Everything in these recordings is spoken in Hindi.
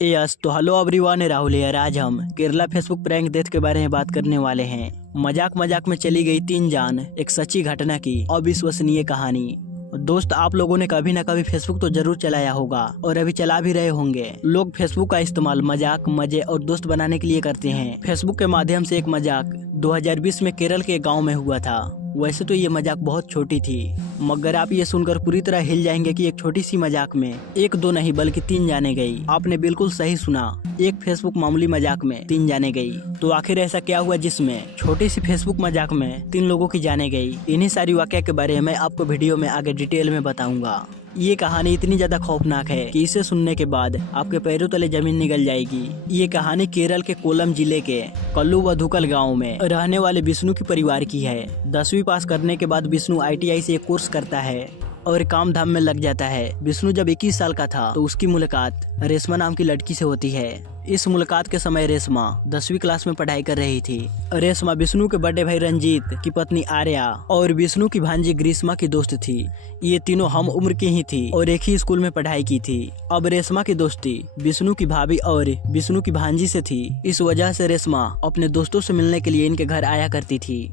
यस तो हेलो एवरीवन, राहुल यार। आज हम केरला फेसबुक प्रैंक डेथ के बारे में बात करने वाले हैं। मजाक मजाक में चली गई 3 जान, एक सच्ची घटना की अविश्वसनीय कहानी। दोस्त, आप लोगों ने कभी ना कभी फेसबुक तो जरूर चलाया होगा और अभी चला भी रहे होंगे। लोग फेसबुक का इस्तेमाल मजाक, मजे और दोस्त बनाने के लिए करते हैं। फेसबुक के माध्यम से एक मजाक 2020 में केरल के गांव में हुआ था। वैसे तो ये मजाक बहुत छोटी थी, मगर आप ये सुनकर पूरी तरह हिल जाएंगे कि एक छोटी सी मजाक में 1-2 नहीं बल्कि 3 जाने गई। आपने बिल्कुल सही सुना, एक फेसबुक मामूली मजाक में 3 जाने गई। तो आखिर ऐसा क्या हुआ जिसमें छोटी सी फेसबुक मजाक में 3 लोगों की जाने गई? इन्हीं सारी वाकया के बारे में आपको वीडियो में आगे डिटेल में बताऊंगा। ये कहानी इतनी ज्यादा खौफनाक है कि इसे सुनने के बाद आपके पैरों तले जमीन निकल जाएगी। ये कहानी केरल के कोल्लम जिले के कल्लुवधुकल गांव में रहने वाले विष्णु की परिवार की है। 10वीं पास करने के बाद विष्णु ITI से एक कोर्स करता है और काम धाम में लग जाता है। विष्णु जब 21 साल का था तो उसकी मुलाकात रेशमा नाम की लड़की से होती है। इस मुलाकात के समय रेशमा 10वीं क्लास में पढ़ाई कर रही थी। रेशमा विष्णु के बड़े भाई रंजीत की पत्नी आर्या और विष्णु की भांजी ग्रीष्मा की दोस्त थी। ये तीनों हम उम्र की ही थी और एक ही स्कूल में पढ़ाई की थी। अब रेशमा की दोस्ती विष्णु की भाभी और विष्णु की भांजी से थी। इस वजह से रेशमा अपने दोस्तों से मिलने के लिए इनके घर आया करती थी।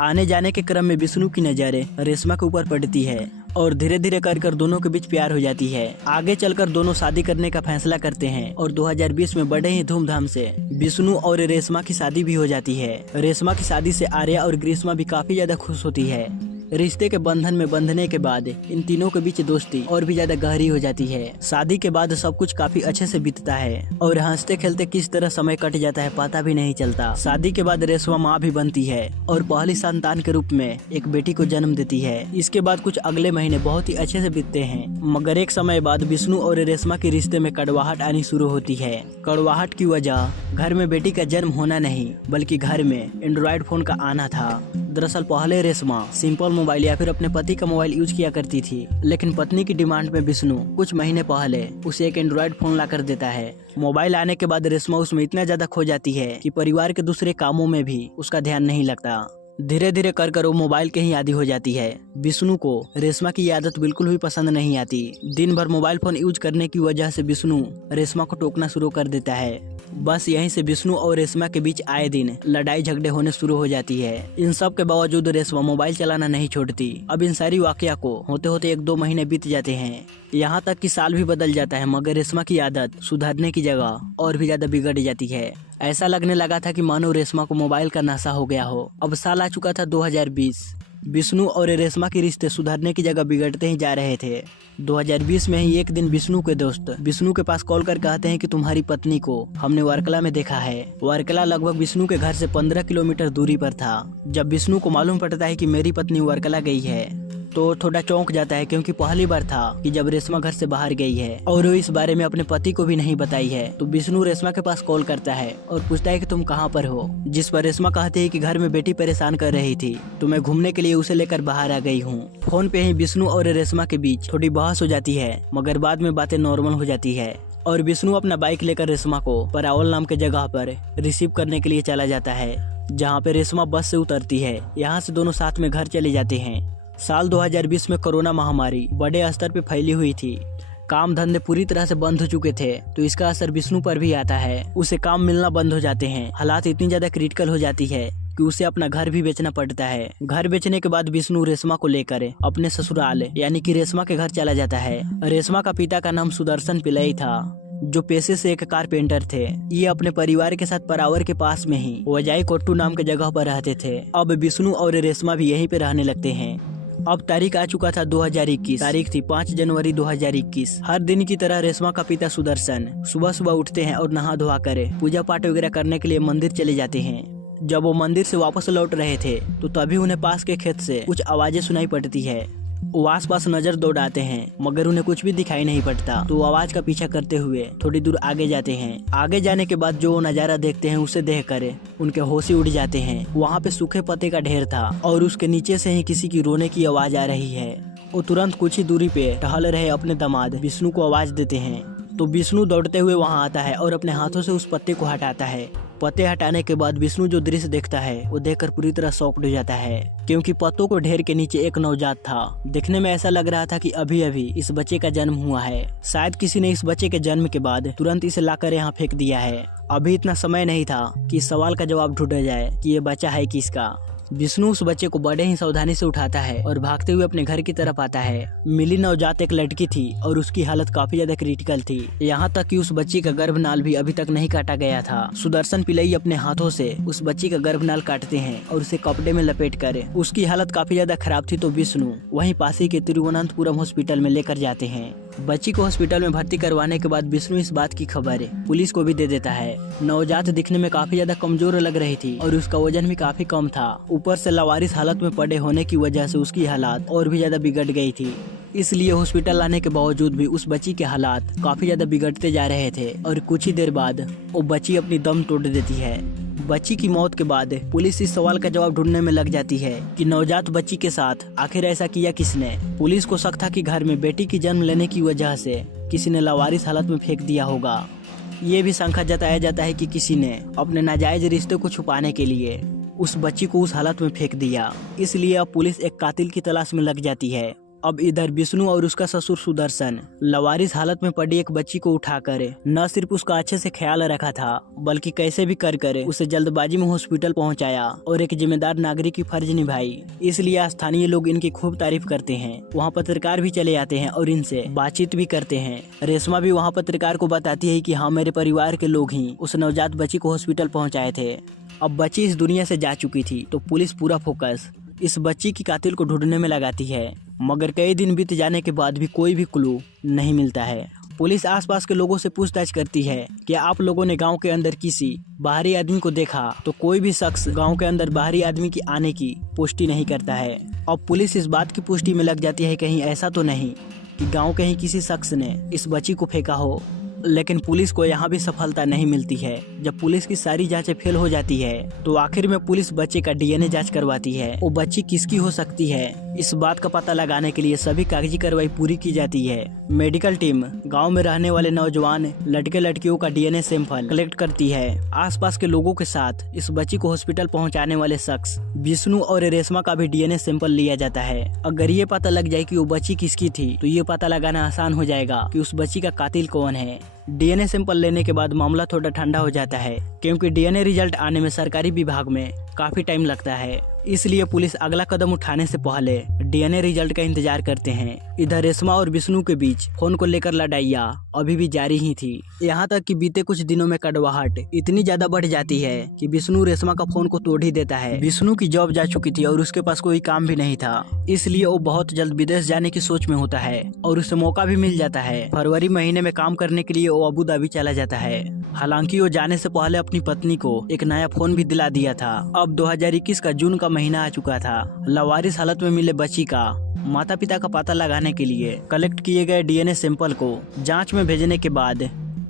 आने जाने के क्रम में विष्णु की नजरें रेशमा के ऊपर पड़ती है और धीरे धीरे कर दोनों के बीच प्यार हो जाती है। आगे चलकर दोनों शादी करने का फैसला करते हैं और 2020 में बड़े ही धूमधाम से विष्णु और रेशमा की शादी भी हो जाती है। रेशमा की शादी से आर्या और ग्रीष्मा भी काफी ज्यादा खुश होती है। रिश्ते के बंधन में बंधने के बाद इन तीनों के बीच दोस्ती और भी ज्यादा गहरी हो जाती है। शादी के बाद सब कुछ काफी अच्छे से बीतता है और हंसते खेलते किस तरह समय कट जाता है पता भी नहीं चलता। शादी के बाद रेशमा माँ भी बनती है और पहली संतान के रूप में एक बेटी को जन्म देती है। इसके बाद कुछ अगले महीने बहुत ही अच्छे से बीतते हैं, मगर एक समय बाद विष्णु और रेशमा के रिश्ते में कड़वाहट आनी शुरू होती है। कड़वाहट की वजह घर में बेटी का जन्म होना नहीं बल्कि घर में एंड्रॉइड फोन का आना था। दरअसल पहले रेशमा सिंपल मोबाइल या फिर अपने पति का मोबाइल यूज किया करती थी, लेकिन पत्नी की डिमांड में विष्णु कुछ महीने पहले उसे एक एंड्रॉइड फोन ला कर देता है। मोबाइल आने के बाद रेशमा उसमें इतना ज्यादा खो जाती है कि परिवार के दूसरे कामों में भी उसका ध्यान नहीं लगता। धीरे धीरे कर वो मोबाइल के ही आदी हो जाती है। विष्णु को रेशमा की आदत बिल्कुल भी पसंद नहीं आती। दिन भर मोबाइल फोन यूज करने की वजह से विष्णु रेशमा को टोकना शुरू कर देता है। बस यहीं से विष्णु और रेशमा के बीच आए दिन लड़ाई झगड़े होने शुरू हो जाती है। इन सब के बावजूद रेशमा मोबाइल चलाना नहीं छोड़ती। अब इन सारी वाकया को होते होते 1-2 महीने बीत जाते हैं, यहाँ तक कि साल भी बदल जाता है, मगर रेशमा की आदत सुधरने की जगह और भी ज्यादा बिगड़ जाती है। ऐसा लगने लगा था कि मानो रेशमा को मोबाइल का नशा हो गया हो। अब साल आ चुका था 2020। विष्णु और रेशमा के रिश्ते सुधरने की जगह बिगड़ते ही जा रहे थे। 2020 में ही एक दिन विष्णु के दोस्त विष्णु के पास कॉल कर कहते हैं कि तुम्हारी पत्नी को हमने वर्कला में देखा है। वर्कला लगभग विष्णु के घर से 15 किलोमीटर दूरी पर था। जब विष्णु को मालूम पड़ता है कि मेरी पत्नी वर्कला गई है तो थोड़ा चौंक जाता है, क्योंकि पहली बार था कि जब रेशमा घर से बाहर गई है और वो इस बारे में अपने पति को भी नहीं बताई है। तो विष्णु रेशमा के पास कॉल करता है और पूछता है कि तुम कहाँ पर हो, जिस पर रेशमा कहती है कि घर में बेटी परेशान कर रही थी तो मैं घूमने के लिए उसे लेकर बाहर आ गई हूँ। फोन पे ही विष्णु और रेशमा के बीच थोड़ी बहस हो जाती है, मगर बाद में बातें नॉर्मल हो जाती है और विष्णु अपना बाइक लेकर रेशमा को परावल नाम के जगह पर रिसीव करने के लिए चला जाता है, जहाँ पे रेशमा बस से उतरती है। यहाँ से दोनों साथ में घर चले जाते हैं। साल 2020 में कोरोना महामारी बड़े स्तर पे फैली हुई थी। काम धंधे पूरी तरह से बंद हो चुके थे, तो इसका असर विष्णु पर भी आता है। उसे काम मिलना बंद हो जाते हैं। हालात इतनी ज्यादा क्रिटिकल हो जाती है कि उसे अपना घर भी बेचना पड़ता है। घर बेचने के बाद विष्णु रेशमा को लेकर अपने ससुराल यानी कि रेशमा के घर चला जाता है। रेशमा का पिता का नाम सुदर्शन पिल्लई था, जो पेशे से एक कारपेंटर थे। ये अपने परिवार के साथ परावर के पास में ही वजाई कोट्टू नाम के जगह पर रहते थे। अब विष्णु और रेशमा भी यहीं पे रहने लगते हैं। अब तारीख आ चुका था 2021। तारीख थी 5 जनवरी 2021। हर दिन की तरह रेशमा का पिता सुदर्शन सुबह सुबह उठते हैं और नहा धोआ कर पूजा पाठ वगैरह करने के लिए मंदिर चले जाते हैं। जब वो मंदिर से वापस लौट रहे थे तो तभी उन्हें पास के खेत से कुछ आवाजें सुनाई पड़ती है। वो आसपास नजर दौड़ाते हैं, मगर उन्हें कुछ भी दिखाई नहीं पड़ता। तो वो आवाज का पीछा करते हुए थोड़ी दूर आगे जाते हैं। आगे जाने के बाद जो वो नजारा देखते हैं उसे देखकर उनके होश ही उड़ जाते हैं। वहाँ पे सूखे पत्ते का ढेर था और उसके नीचे से ही किसी की रोने की आवाज आ रही है। वो तुरंत कुछ ही दूरी पे टहल रहे अपने दामाद विष्णु को आवाज देते हैं। तो विष्णु दौड़ते हुए वहाँ आता है और अपने हाथों से उस पत्ते को हटाता है। पत्ते हटाने के बाद विष्णु जो दृश्य देखता है वो देखकर पूरी तरह शॉक्ड हो जाता है, क्योंकि पत्तों को ढेर के नीचे एक नवजात था। दिखने में ऐसा लग रहा था कि अभी अभी इस बच्चे का जन्म हुआ है। शायद किसी ने इस बच्चे के जन्म के बाद तुरंत इसे लाकर यहाँ फेंक दिया है। अभी इतना समय नहीं था कि इस सवाल का जवाब ढूंढा जाए कि ये बच्चा है किसका। विष्णु उस बच्चे को बड़े ही सावधानी से उठाता है और भागते हुए अपने घर की तरफ आता है। मिली नवजात एक लड़की थी और उसकी हालत काफी ज्यादा क्रिटिकल थी, यहाँ तक कि उस बच्ची का गर्भनाल भी अभी तक नहीं काटा गया था। सुदर्शन पिल्लई अपने हाथों से उस बच्ची का गर्भनाल काटते हैं और उसे कपड़े में लपेट कर उसकी हालत काफी ज्यादा खराब थी तो विष्णु वहीं पास ही के तिरुवनंतपुरम हॉस्पिटल में लेकर जाते हैं। बच्ची को हॉस्पिटल में भर्ती करवाने के बाद विष्णु इस बात की खबर पुलिस को भी दे देता है। नवजात दिखने में काफी ज्यादा कमजोर लग रही थी और उसका वजन भी काफी कम था। ऊपर से लावारिस हालत में पड़े होने की वजह से उसकी हालात और भी ज्यादा बिगड़ गई थी। इसलिए हॉस्पिटल लाने के बावजूद भी उस बच्ची के हालात काफी ज्यादा बिगड़ते जा रहे थे और कुछ ही देर बाद वो बच्ची अपनी दम तोड़ देती है। बच्ची की मौत के बाद पुलिस इस सवाल का जवाब ढूंढने में लग जाती है कि नवजात बच्ची के साथ आखिर ऐसा किया किसने। पुलिस को शक था कि घर में बेटी की जन्म लेने की वजह से किसी ने लावारिस हालत में फेंक दिया होगा। ये भी शंका जताया जाता है कि किसी ने अपने नाजायज रिश्ते को छुपाने के लिए उस बच्ची को उस हालत में फेंक दिया। इसलिए अब पुलिस एक कातिल की तलाश में लग जाती है। अब इधर विष्णु और उसका ससुर सुदर्शन लावारिस हालत में पड़ी एक बच्ची को उठाकर न सिर्फ उसका अच्छे से ख्याल रखा था बल्कि कैसे भी कर उसे जल्दबाजी में हॉस्पिटल पहुंचाया और एक जिम्मेदार नागरिक की फर्ज निभाई। इसलिए स्थानीय लोग इनकी खूब तारीफ करते हैं। वहां पत्रकार भी चले आते हैं और इनसे बातचीत भी करते हैं। रेशमा भी वहाँ पत्रकार को बताती है कि हाँ, मेरे परिवार के लोग ही उस नवजात बच्ची को हॉस्पिटल पहुँचाए थे। अब बच्ची इस दुनिया से जा चुकी थी तो पुलिस पूरा फोकस इस बच्ची की कातिल को ढूंढने में लगाती है, मगर कई दिन बीत जाने के बाद भी कोई भी क्लू नहीं मिलता है। पुलिस आसपास के लोगों से पूछताछ करती है कि आप लोगों ने गांव के अंदर किसी बाहरी आदमी को देखा, तो कोई भी शख्स गांव के अंदर बाहरी आदमी की आने की पुष्टि नहीं करता है। अब पुलिस इस बात की पुष्टि में लग जाती है कहीं ऐसा तो नहीं कि गाँव के ही किसी शख्स ने इस बच्ची को फेंका हो, लेकिन पुलिस को यहाँ भी सफलता नहीं मिलती है। जब पुलिस की सारी जांचें फेल हो जाती है तो आखिर में पुलिस बच्चे का डीएनए जांच करवाती है। वो बच्ची किसकी हो सकती है, इस बात का पता लगाने के लिए सभी कागजी कार्रवाई पूरी की जाती है। मेडिकल टीम गांव में रहने वाले नौजवान लड़के लड़कियों का डीएनए सैंपल कलेक्ट करती है। आसपास के लोगों के साथ इस बच्ची को हॉस्पिटल पहुँचाने वाले शख्स विष्णु और रेशमा का भी डीएनए सैंपल लिया जाता है। अगर ये पता लग जाए कि वो बच्ची किसकी थी तो ये पता लगाना आसान हो जाएगा कि उस बच्ची का कातिल कौन है। डीएनए सैंपल लेने के बाद मामला थोड़ा ठंडा हो जाता है, क्योंकि डीएनए रिजल्ट आने में सरकारी विभाग में काफी टाइम लगता है। इसलिए पुलिस अगला कदम उठाने से पहले डीएनए रिजल्ट का इंतजार करते हैं। इधर रेशमा और विष्णु के बीच फोन को लेकर लड़ाइयाँ अभी भी जारी ही थी। यहाँ तक कि बीते कुछ दिनों में कड़वाहट इतनी ज्यादा बढ़ जाती है कि विष्णु रेशमा का फोन को तोड़ ही देता है। विष्णु की जॉब जा चुकी थी और उसके पास कोई काम भी नहीं था, इसलिए वो बहुत जल्द विदेश जाने की सोच में होता है और उसे मौका भी मिल जाता है। फरवरी महीने में काम करने के लिए वो अबू धाबी चला जाता है। हालांकि वो जाने से पहले अपनी पत्नी को एक नया फोन भी दिला दिया था। अब 2021 का जून का महीना आ चुका था। लावारिस हालत में मिले बच्ची का माता पिता का पता लगाने के लिए कलेक्ट किए गए डीएनए सैंपल को जांच में भेजने के बाद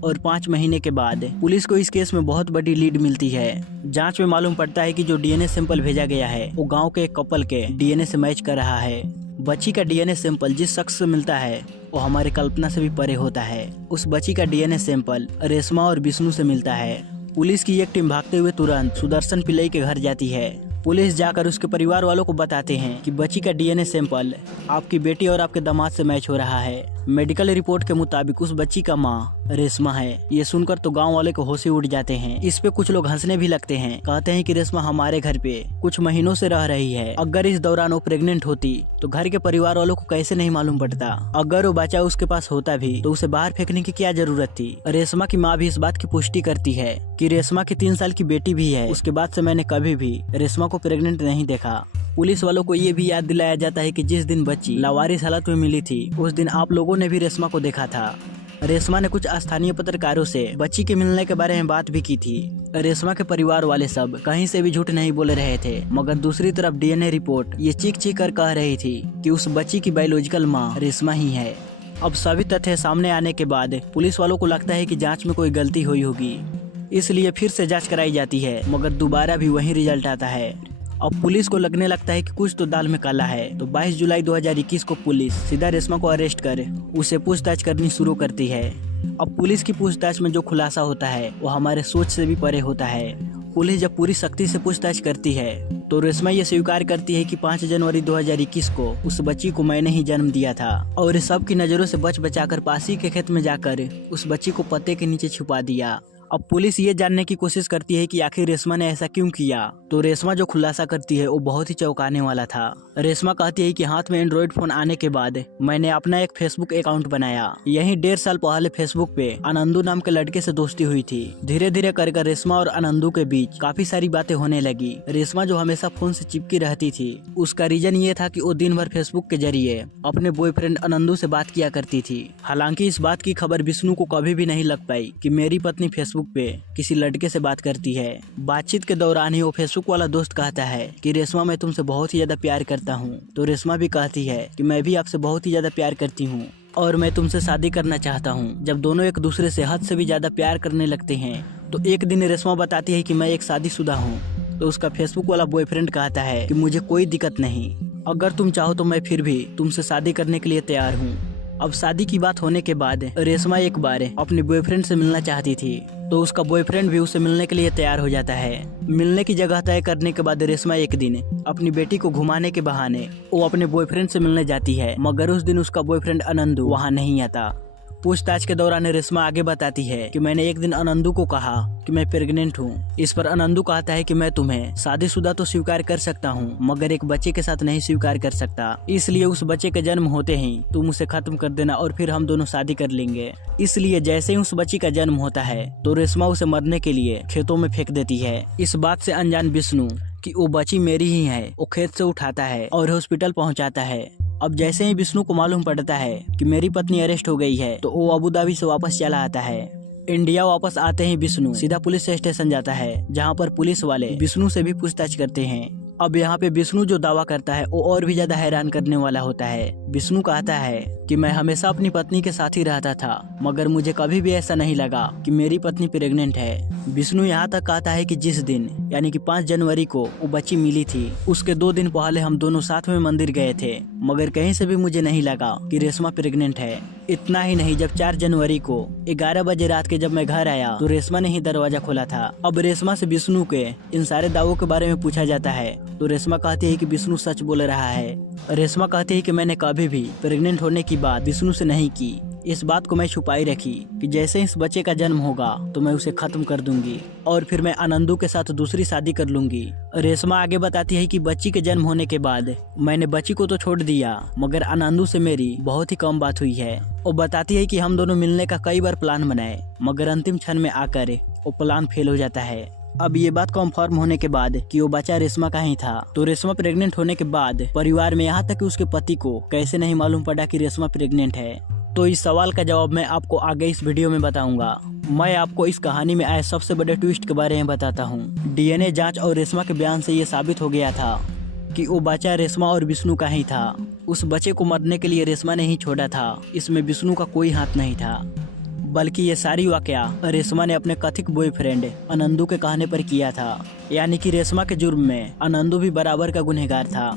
और 5 महीने के बाद पुलिस को इस केस में बहुत बड़ी लीड मिलती है। जांच में मालूम पड़ता है कि जो डीएनए सैंपल भेजा गया है वो गांव के एक कपल के डीएनए से मैच कर रहा है। बच्ची का डीएनए सैंपल जिस शख्स से मिलता है वो हमारी कल्पना से भी परे होता है। उस बच्ची का डीएनए सैंपल रेशमा और विष्णु से मिलता है। पुलिस की एक टीम भागते हुए तुरंत सुदर्शन पिल्लई के घर जाती है। पुलिस जाकर उसके परिवार वालों को बताते हैं कि बच्ची का डीएनए सैंपल आपकी बेटी और आपके दामाद से मैच हो रहा है। मेडिकल रिपोर्ट के मुताबिक उस बच्ची का माँ रेशमा है। ये सुनकर तो गांव वाले को होश ही उड़ जाते हैं। इस पे कुछ लोग हंसने भी लगते हैं, कहते हैं कि रेशमा हमारे घर पे कुछ महीनों से रह रही है। अगर इस दौरान वो प्रेग्नेंट होती तो घर के परिवार वालों को कैसे नहीं मालूम पड़ता। अगर वो बच्चा उसके पास होता भी तो उसे बाहर फेंकने की क्या जरूरत थी। रेशमा की माँ भी इस बात की पुष्टि करती है कि रेशमा की 3 साल की बेटी भी है। उसके बाद से मैंने कभी भी रेशमा को प्रेग्नेंट नहीं देखा। पुलिस वालों को ये भी याद दिलाया जाता है कि जिस दिन बच्ची लावारिस हालत में मिली थी उस दिन आप लोगों ने भी रेशमा को देखा था। रेशमा ने कुछ स्थानीय पत्रकारों से बच्ची के मिलने के बारे में बात भी की थी। रेशमा के परिवार वाले सब कहीं से भी झूठ नहीं बोल रहे थे, मगर दूसरी तरफ डीएनए रिपोर्ट ये चीख चीख कर कह रही थी कि उस बच्ची की बायोलॉजिकल माँ रेशमा ही है। अब सभी तथ्य सामने आने के बाद पुलिस वालों को लगता है कि जाँच में कोई गलती हुई होगी, इसलिए फिर से जाँच कराई जाती है, मगर दोबारा भी वही रिजल्ट आता है। अब पुलिस को लगने लगता है कि कुछ तो दाल में काला है, तो 22 जुलाई 2021 को पुलिस सीधा रेशमा को अरेस्ट कर उसे पूछताछ करनी शुरू करती है। अब पुलिस की पूछताछ में जो खुलासा होता है वो हमारे सोच से भी परे होता है। पुलिस जब पूरी सख्ती से पूछताछ करती है तो रेशमा ये स्वीकार करती है कि 5 जनवरी 2021 को उस बच्ची को मैंने ही जन्म दिया था और सबकी नजरों से बच बचाकर पास ही के खेत में जाकर उस बच्ची को पत्ते के नीचे छुपा दिया। अब पुलिस ये जानने की कोशिश करती है कि आखिर रेशमा ने ऐसा क्यों किया। तो रेशमा जो खुलासा करती है वो बहुत ही चौंकाने वाला था। रेशमा कहती है कि हाथ में एंड्रॉइड फोन आने के बाद मैंने अपना एक फेसबुक अकाउंट बनाया। यही 1.5 साल पहले फेसबुक पे आनंदू नाम के लड़के से दोस्ती हुई थी। धीरे धीरे कर रेशमा और आनंदू के बीच काफी सारी बातें होने लगी। रेशमा जो हमेशा फोन से चिपकी रहती थी उसका रीजन ये था कि वो दिन भर फेसबुक के जरिए अपने बॉयफ्रेंड आनंदू से बात किया करती थी। हालांकि इस बात की खबर विष्णु को कभी भी नहीं लग पाई कि मेरी पत्नी फेसबुक पे किसी लड़के से बात करती है। बातचीत के दौरान ही वो फेसबुक वाला दोस्त कहता है कि रेशमा मैं तुमसे बहुत ही ज्यादा प्यार करता हूँ। तो रेशमा भी कहती है कि मैं भी आपसे बहुत ही ज्यादा प्यार करती हूँ और मैं तुमसे शादी करना चाहता हूँ। जब दोनों एक दूसरे से हद से भी ज्यादा प्यार करने लगते हैं तो एक दिन रेशमा बताती है कि मैं एक शादीशुदा हूँ। तो उसका फेसबुक वाला बॉयफ्रेंड कहता है कि मुझे कोई दिक्कत नहीं, अगर तुम चाहो तो मैं फिर भी तुमसे शादी करने के लिए तैयार हूँ। अब शादी की बात होने के बाद रेशमा एक बार अपने बॉयफ्रेंड से मिलना चाहती थी तो उसका बॉयफ्रेंड भी उससे मिलने के लिए तैयार हो जाता है। मिलने की जगह तय करने के बाद रेशमा एक दिन अपनी बेटी को घुमाने के बहाने वो अपने बॉयफ्रेंड से मिलने जाती है, मगर उस दिन उसका बॉयफ्रेंड आनंदू वहाँ नहीं आता। पूछताछ के दौरान रेशमा आगे बताती है कि मैंने एक दिन आनंदू को कहा कि मैं प्रेग्नेंट हूँ। इस पर आनंदू कहता है कि मैं तुम्हें शादीशुदा तो स्वीकार कर सकता हूँ मगर एक बच्चे के साथ नहीं स्वीकार कर सकता, इसलिए उस बच्चे के जन्म होते ही तुम उसे खत्म कर देना और फिर हम दोनों शादी कर लेंगे। इसलिए जैसे ही उस बच्ची का जन्म होता है तो रेशमा उसे मरने के लिए खेतों में फेंक देती है। इस बात से अनजान विष्णु कि वो बच्ची मेरी ही है वो खेत से उठाता है और हॉस्पिटल पहुंचाता है। अब जैसे ही विष्णु को मालूम पड़ता है कि मेरी पत्नी अरेस्ट हो गई है तो वो अबू धाबी से वापस चला आता है। इंडिया वापस आते ही विष्णु सीधा पुलिस स्टेशन जाता है जहां पर पुलिस वाले विष्णु से भी पूछताछ करते हैं। अब यहाँ पे विष्णु जो दावा करता है वो और भी ज्यादा हैरान करने वाला होता है। विष्णु कहता है कि मैं हमेशा अपनी पत्नी के साथ ही रहता था मगर मुझे कभी भी ऐसा नहीं लगा कि मेरी पत्नी प्रेग्नेंट है। विष्णु यहाँ तक कहता है कि जिस दिन यानी कि 5 जनवरी को वो बच्ची मिली थी उसके 2 दिन पहले हम दोनों साथ में मंदिर गए थे मगर कहीं से भी मुझे नहीं लगा कि रेशमा प्रेग्नेंट है। इतना ही नहीं, जब 4 जनवरी को 11 बजे रात के जब मैं घर आया तो रेशमा ने ही दरवाजा खोला था। अब रेशमा से विष्णु के इन सारे दावों के बारे में पूछा जाता है तो रेशमा कहती है कि विष्णु सच बोल रहा है। रेशमा कहती है कि मैंने कभी भी प्रेग्नेंट होने की बात विष्णु से नहीं की, इस बात को मैं छुपाई रखी कि जैसे इस बच्चे का जन्म होगा तो मैं उसे खत्म कर दूंगी और फिर मैं आनंदू के साथ दूसरी शादी कर लूंगी। रेशमा आगे बताती है कि बच्ची के जन्म होने के बाद मैंने बच्ची को तो छोड़ दिया मगर आनंदू से मेरी बहुत ही कम बात हुई है। वो बताती है कि हम दोनों मिलने का कई बार प्लान बनाए मगर अंतिम क्षण में आकर वो प्लान फेल हो जाता है। अब ये बात कंफर्म होने के बाद कि वो बच्चा रेशमा का ही था तो रेशमा प्रेग्नेंट होने के बाद परिवार में यहाँ तक कि उसके पति को कैसे नहीं मालूम पड़ा कि रेशमा प्रेग्नेंट है। तो इस सवाल का जवाब मैं आपको आगे इस वीडियो में बताऊंगा। मैं आपको इस कहानी में आए सबसे बड़े ट्विस्ट के बारे में बताता हूँ। डीएनए जांच और रेशमा के बयान से ये साबित हो गया था कि वो बच्चा रेशमा और विष्णु का ही था। उस बच्चे को मरने के लिए रेशमा ने ही छोड़ा था, इसमें विष्णु का कोई हाथ नहीं था, बल्कि ये सारी वाकया रेशमा ने अपने कथित बॉयफ्रेंड आनंदू के कहने पर किया था। यानी कि रेशमा के जुर्म में आनंदू भी बराबर का गुनहगार था।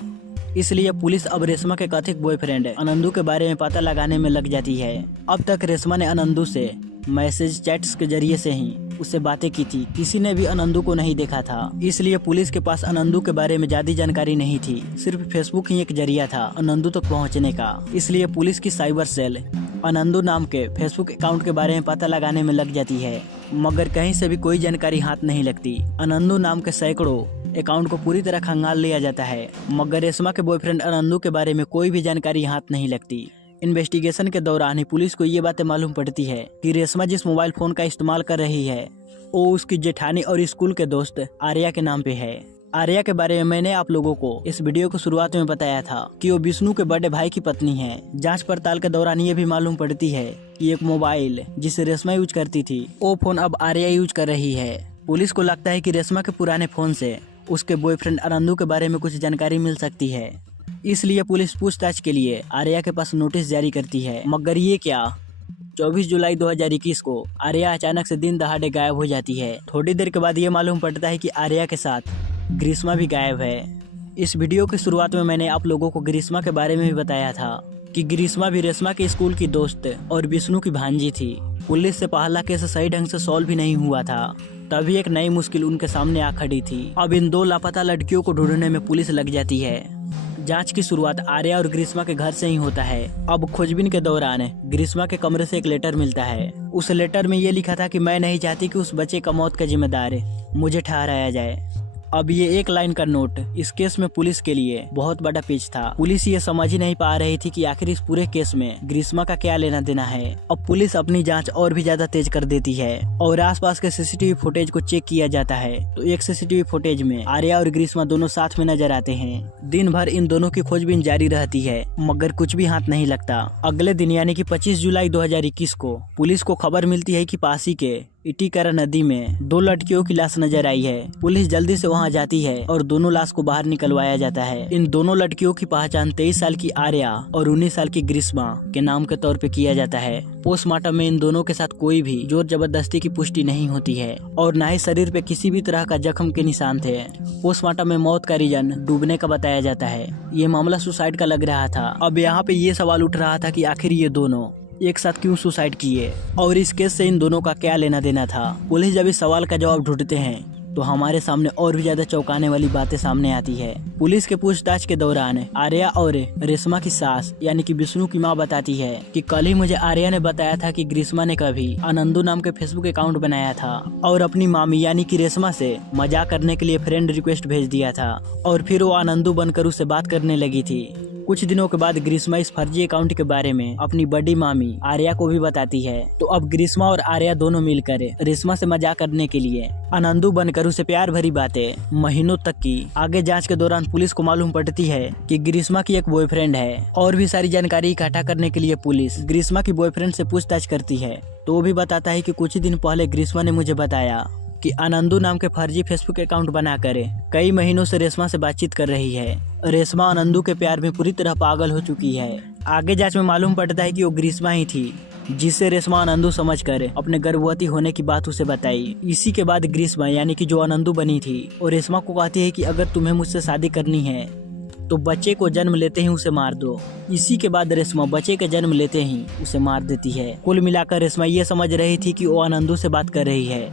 इसलिए पुलिस अब रेशमा के कथित बॉयफ्रेंड आनंदू के बारे में पता लगाने में लग जाती है। अब तक रेशमा ने आनंदू से मैसेज चैट्स के जरिए से ही उससे बातें की थी, किसी ने भी आनंदू को नहीं देखा था। इसलिए पुलिस के पास आनंदू के बारे में ज्यादा जानकारी नहीं थी, सिर्फ फेसबुक ही एक जरिया था आनंदू तक पहुंचने का। इसलिए पुलिस की साइबर सेल आनंदू नाम के फेसबुक अकाउंट के बारे में पता लगाने में लग जाती है मगर कहीं से भी कोई जानकारी हाथ नहीं लगती। आनंदू नाम के सैकड़ों अकाउंट को पूरी तरह खंगाल लिया जाता है मगर रेशमा के बॉयफ्रेंड आनंदू के बारे में कोई भी जानकारी हाथ नहीं लगती। इन्वेस्टिगेशन के दौरान ही पुलिस को ये बातें मालूम पड़ती है कि रेशमा जिस मोबाइल फोन का इस्तेमाल कर रही है वो उसकी जेठानी और स्कूल के दोस्त आर्या के नाम पे है। आर्या के बारे में मैंने आप लोगों को इस वीडियो को शुरुआत में बताया था कि वो विष्णु के बड़े भाई की पत्नी है। जांच पड़ताल के दौरान ये भी मालूम पड़ती है कि एक मोबाइल जिसे रेशमा यूज करती थी वो फोन अब आर्या यूज कर रही है। पुलिस को लगता है कि रेशमा के पुराने फोन से उसके बॉयफ्रेंड आनंदू के बारे में कुछ जानकारी मिल सकती है, इसलिए पुलिस पूछताछ के लिए आर्या के पास नोटिस जारी करती है। मगर ये क्या, 24 जुलाई 2021 को आर्या अचानक से दिन दहाड़े गायब हो जाती है। थोड़ी देर के बाद ये मालूम पड़ता है कि आर्या के साथ ग्रीष्मा भी गायब है। इस वीडियो की शुरुआत में मैंने आप लोगों को ग्रीष्मा के बारे में भी बताया था कि ग्रीष्मा भी रेशमा के स्कूल की दोस्त और विष्णु की भांजी थी। पुलिस से पहला केस सही ढंग से सॉल्व भी नहीं हुआ था, तभी एक नई मुश्किल उनके सामने आ खड़ी थी। अब इन 2 लापता लड़कियों को ढूंढने में पुलिस लग जाती है। जांच की शुरुआत आर्या और ग्रीष्मा के घर से ही होता है। अब खोजबीन के दौरान ग्रीष्मा के कमरे से एक लेटर मिलता है। उस लेटर में ये लिखा था कि मैं नहीं चाहती कि उस बच्चे का मौत का जिम्मेदार मुझे ठहराया जाए। अब ये एक लाइन का नोट इस केस में पुलिस के लिए बहुत बड़ा पेच था। पुलिस ये समझ ही नहीं पा रही थी कि आखिर इस पूरे केस में ग्रीष्मा का क्या लेना देना है। अब पुलिस अपनी जांच और भी ज्यादा तेज कर देती है और आसपास के सीसीटीवी फुटेज को चेक किया जाता है। तो एक सीसीटीवी फुटेज में आर्या और ग्रीष्मा दोनों साथ में नजर आते हैं। दिन भर इन दोनों की खोजबीन जारी रहती है, मगर कुछ भी हाथ नहीं लगता। अगले दिन यानी कि 25 जुलाई 2021 को पुलिस को खबर मिलती है कि पासी के इटिकरा नदी में 2 लड़कियों की लाश नजर आई है। पुलिस जल्दी से वहां जाती है और दोनों लाश को बाहर निकलवाया जाता है। इन दोनों लड़कियों की पहचान 23 साल की आर्या और 19 साल की ग्रीष्मा के नाम के तौर पे किया जाता है। पोस्टमार्टम में इन दोनों के साथ कोई भी जोर जबरदस्ती की पुष्टि नहीं होती है और न ही शरीर पे किसी भी तरह का जख्म के निशान थे। पोस्टमार्टम में मौत का रीजन डूबने का बताया जाता है। ये मामला सुसाइड का लग रहा था। अब यहाँ पे ये सवाल उठ रहा था कि आखिर ये दोनों एक साथ क्यों सुसाइड किए और इस केस से इन दोनों का क्या लेना देना था। पुलिस जब इस सवाल का जवाब ढूंढते हैं तो हमारे सामने और भी ज्यादा चौंकाने वाली बातें सामने आती है। पुलिस के पूछताछ के दौरान आर्या और रेशमा की सास यानी कि विष्णु की मां बताती है कि कल ही मुझे आर्या ने बताया था कि ग्रीष्मा ने कभी आनंदू नाम के फेसबुक अकाउंट बनाया था और अपनी मामी यानी कि रेशमा से मजाक करने के लिए फ्रेंड रिक्वेस्ट भेज दिया था और फिर वो आनंदू बनकर उससे बात करने लगी थी। कुछ दिनों के बाद ग्रीष्मा इस फर्जी अकाउंट के बारे में अपनी बड़ी मामी आर्या को भी बताती है। तो अब ग्रीष्मा और आर्या दोनों मिलकर रेशमा से मजाक करने के लिए आनंदू बनकर उसे प्यार भरी बातें महीनों तक की। आगे जांच के दौरान पुलिस को मालूम पड़ती है कि ग्रीष्मा की एक बॉयफ्रेंड है और भी सारी जानकारी इकट्ठा करने के लिए पुलिस ग्रीष्मा की बॉयफ्रेंड से पूछताछ करती है। तो वो भी बताता है कि कुछ दिन पहले ग्रीष्मा ने मुझे बताया कि आनंदू नाम के फर्जी फेसबुक अकाउंट बनाकर कई महीनों से रेशमा से बातचीत कर रही है। रेशमा आनंदू के प्यार में पूरी तरह पागल हो चुकी है। आगे जांच में मालूम पड़ता है कि वो ग्रीष्मा ही थी जिससे रेशमा आनंदू समझकर अपने गर्भवती होने की बात उसे बताई। इसी के बाद ग्रीष्मा यानी कि जो आनंदू बनी थी और रेशमा को कहती है कि अगर तुम्हें मुझसे शादी करनी है तो बच्चे को जन्म लेते ही उसे मार दो। इसी के बाद रेशमा बच्चे के जन्म लेते ही उसे मार देती है। कुल मिलाकर रेशमा ये समझ रही थी कि वो आनंदू से बात कर रही है,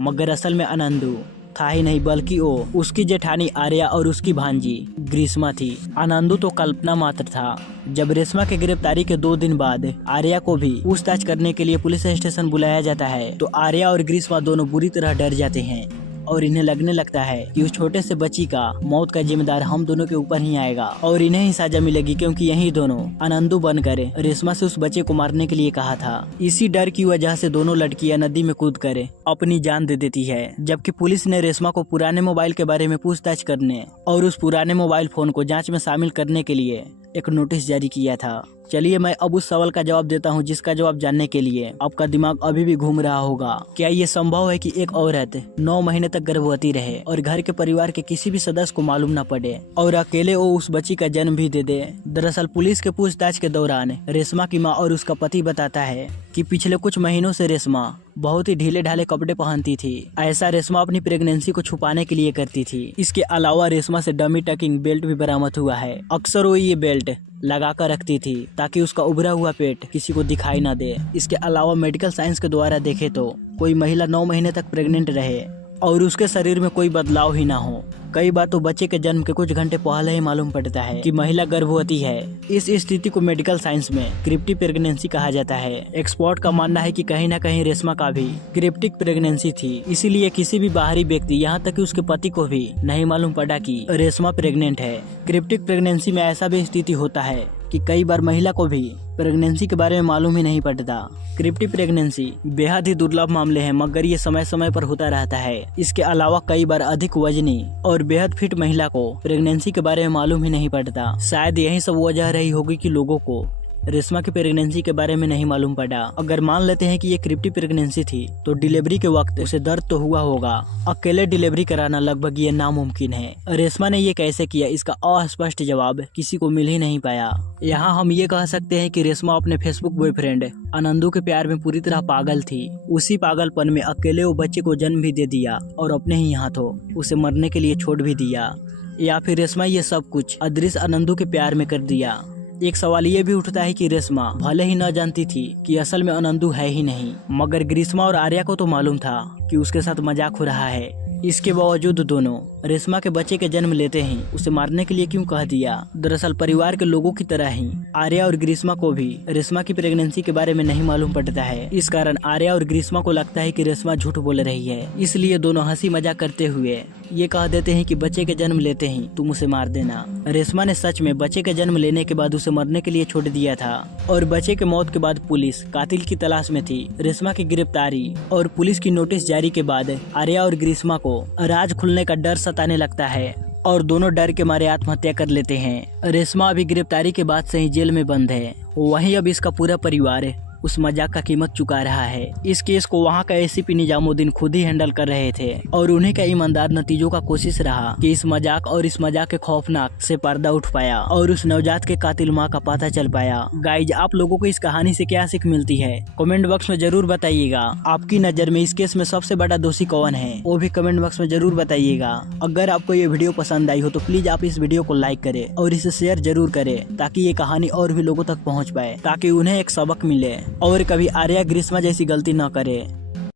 मगर असल में आनंदू था ही नहीं बल्कि वो उसकी जेठानी आर्या और उसकी भांजी ग्रीष्मा थी। आनंदू तो कल्पना मात्र था। जब रेशमा के गिरफ्तारी के 2 दिन बाद आर्या को भी पूछताछ करने के लिए पुलिस स्टेशन बुलाया जाता है तो आर्या और ग्रीष्मा दोनों बुरी तरह डर जाते हैं और इन्हें लगने लगता है कि उस छोटे से बच्ची का मौत का जिम्मेदार हम दोनों के ऊपर ही आएगा और इन्हें ही सजा मिलेगी क्योंकि यही दोनों आनंदू बनकर रेशमा से उस बच्चे को मारने के लिए कहा था। इसी डर की वजह से दोनों लड़कियां नदी में कूद कर अपनी जान दे देती है। जबकि पुलिस ने रेशमा को पुराने मोबाइल के बारे में पूछताछ करने और उस पुराने मोबाइल फोन को जाँच में शामिल करने के लिए एक नोटिस जारी किया था। चलिए मैं अब उस सवाल का जवाब देता हूँ जिसका जवाब जानने के लिए आपका दिमाग अभी भी घूम रहा होगा। क्या ये संभव है कि एक औरत 9 महीने तक गर्भवती रहे और घर के परिवार के किसी भी सदस्य को मालूम न पड़े और अकेले वो उस बच्ची का जन्म भी दे दे? दरअसल पुलिस के पूछताछ के दौरान रेशमा की माँ और उसका पति बताता है कि पिछले कुछ महीनों से रेशमा बहुत ही ढीले ढाले कपड़े पहनती थी। ऐसा रेशमा अपनी प्रेगनेंसी को छुपाने के लिए करती थी। इसके अलावा रेशमा से डमी टकिंग बेल्ट भी बरामद हुआ है। अक्सर वो ये बेल्ट लगा कर रखती थी ताकि उसका उभरा हुआ पेट किसी को दिखाई न दे। इसके अलावा मेडिकल साइंस के द्वारा देखे तो कोई महिला 9 महीने तक प्रेग्नेंट रहे और उसके शरीर में कोई बदलाव ही ना हो। कई बार तो बच्चे के जन्म के कुछ घंटे पहले ही मालूम पड़ता है कि महिला गर्भवती है। इस स्थिति को मेडिकल साइंस में क्रिप्टिक प्रेगनेंसी कहा जाता है। एक्सपर्ट का मानना है कि कहीं न कहीं रेशमा का भी क्रिप्टिक प्रेगनेंसी थी, इसीलिए किसी भी बाहरी व्यक्ति यहाँ तक कि उसके पति को भी नहीं मालूम पड़ा कि रेशमा प्रेग्नेंट है। क्रिप्टिक प्रेगनेंसी में ऐसा भी स्थिति होता है कि कई बार महिला को भी प्रेगनेंसी के बारे में मालूम ही नहीं पड़ता। क्रिप्टिक प्रेगनेंसी बेहद ही दुर्लभ मामले हैं, मगर ये समय समय पर होता रहता है। इसके अलावा कई बार अधिक वजनी और बेहद फिट महिला को प्रेगनेंसी के बारे में मालूम ही नहीं पड़ता। शायद यही सब वजह रही होगी कि लोगों को रेशमा की प्रेगनेंसी के बारे में नहीं मालूम पड़ा। अगर मान लेते हैं कि ये क्रिप्टिक प्रेगनेंसी थी तो डिलीवरी के वक्त उसे दर्द तो हुआ होगा। अकेले डिलीवरी कराना लगभग ये नामुमकिन है। रेशमा ने ये कैसे किया, इसका अस्पष्ट जवाब किसी को मिल ही नहीं पाया। यहाँ हम ये कह सकते हैं कि रेशमा अपने फेसबुक बॉयफ्रेंड आनंदू के प्यार में पूरी तरह पागल थी। उसी पागलपन में अकेले वो बच्चे को जन्म भी दे दिया और अपने ही हाथों उसे मरने के लिए छोड़ भी दिया। या फिर रेशमा ये सब कुछ अदृश्य आनंदू के प्यार में कर दिया। एक सवाल ये भी उठता है कि रेशमा भले ही न जानती थी कि असल में अनंदू है ही नहीं, मगर ग्रीष्मा और आर्या को तो मालूम था कि उसके साथ मजाक हो रहा है। इसके बावजूद दोनों रेशमा के बच्चे के जन्म लेते ही उसे मारने के लिए क्यों कह दिया। दरअसल परिवार के लोगों की तरह ही आर्या और ग्रीष्मा को भी रेशमा की प्रेगनेंसी के बारे में नहीं मालूम पड़ता है। इस कारण आर्या और ग्रीष्मा को लगता है कि रेशमा झूठ बोल रही है, इसलिए दोनों हंसी मजाक करते हुए ये कह देते हैं कि बच्चे के जन्म लेते ही तुम उसे मार देना। रेशमा ने सच में बच्चे के जन्म लेने के बाद उसे मरने के लिए छोड़ दिया था और बच्चे के मौत के बाद पुलिस कातिल की तलाश में थी। रेशमा की गिरफ्तारी और पुलिस की नोटिस जारी के बाद आर्या और ग्रीष्मा को राज खुलने का डर सताने लगता है और दोनों डर के मारे आत्महत्या कर लेते हैं। रेशमा अभी गिरफ्तारी के बाद से ही जेल में बंद है, वहीं अब इसका पूरा परिवार उस मजाक का कीमत चुका रहा है। इस केस को वहाँ का एसीपी निजामुद्दीन खुद ही हैंडल कर रहे थे और उन्हीं का ईमानदार नतीजों का कोशिश रहा कि इस मजाक के खौफनाक से पर्दा उठ पाया और उस नवजात के कातिल माँ का पता चल पाया। गाइज, आप लोगों को इस कहानी से क्या सीख मिलती है कमेंट बॉक्स में जरूर बताइएगा। आपकी नजर में इस केस में सबसे बड़ा दोषी कौन है वो भी कमेंट बॉक्स में जरूर बताइएगा। अगर आपको ये वीडियो पसंद आई हो तो प्लीज आप इस वीडियो को लाइक करें और इसे शेयर जरूर करें ताकि ये कहानी और भी लोगों तक पहुँच पाए, ताकि उन्हें एक सबक मिले और कभी आर्या ग्रीष्मा जैसी गलती न करे।